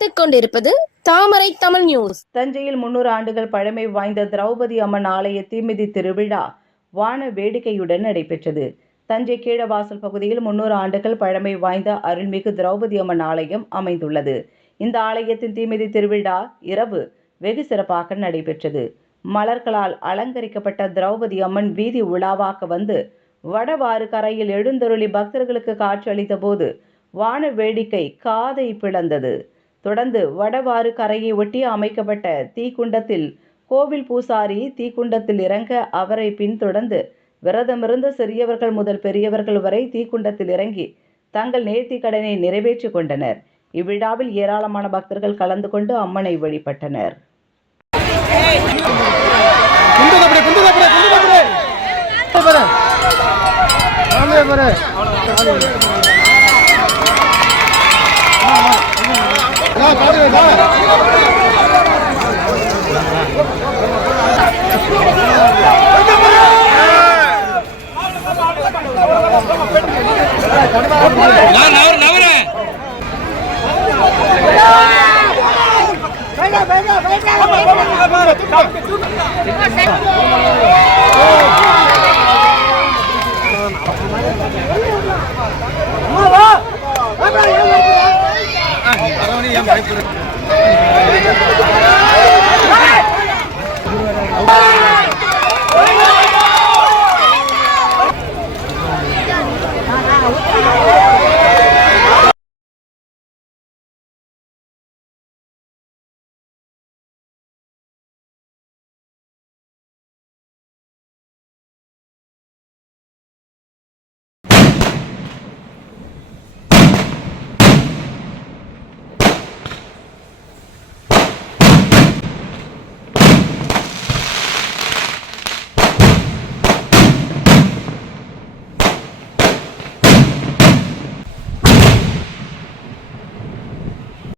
பார்த்துக் கொண்டிருப்பது தாமரை தமிழ் நியூஸ். தஞ்சையில் 300 ஆண்டுகள் பழமை வாய்ந்த திரௌபதி அம்மன் ஆலய தீமிதி திருவிழா வான வேடிக்கையுடன் நடைபெற்றது. தஞ்சை கீழவாசல் பகுதியில் 300 ஆண்டுகள் பழமை வாய்ந்த அருள்மிகு திரௌபதி அம்மன் ஆலயம் அமைந்துள்ளது. இந்த ஆலயத்தின் தீமிதி திருவிழா இரவு வெகு சிறப்பாக நடைபெற்றது. மலர்களால் அலங்கரிக்கப்பட்ட திரௌபதி அம்மன் வீதி உலாவாக வந்து வடவாறு கரையில் எழுந்தருளி பக்தர்களுக்கு காட்சியளித்த போது வான வேடிக்கை காதை பிளந்தது. தொடர்ந்து வடவாறு கரையை ஒட்டி அமைக்கப்பட்ட தீக்குண்டத்தில் கோவில் பூசாரி தீக்குண்டத்தில் இறங்க அவரை பின்தொடர்ந்து விரதமிருந்த சிறியவர்கள் முதல் பெரியவர்கள் வரை தீக்குண்டத்தில் இறங்கி தங்கள் நேர்த்திக் கடனை நிறைவேற்றிக் கொண்டனர். இவ்விழாவில் ஏராளமான பக்தர்கள் கலந்து கொண்டு அம்மனை வழிபட்டனர். Yang baik.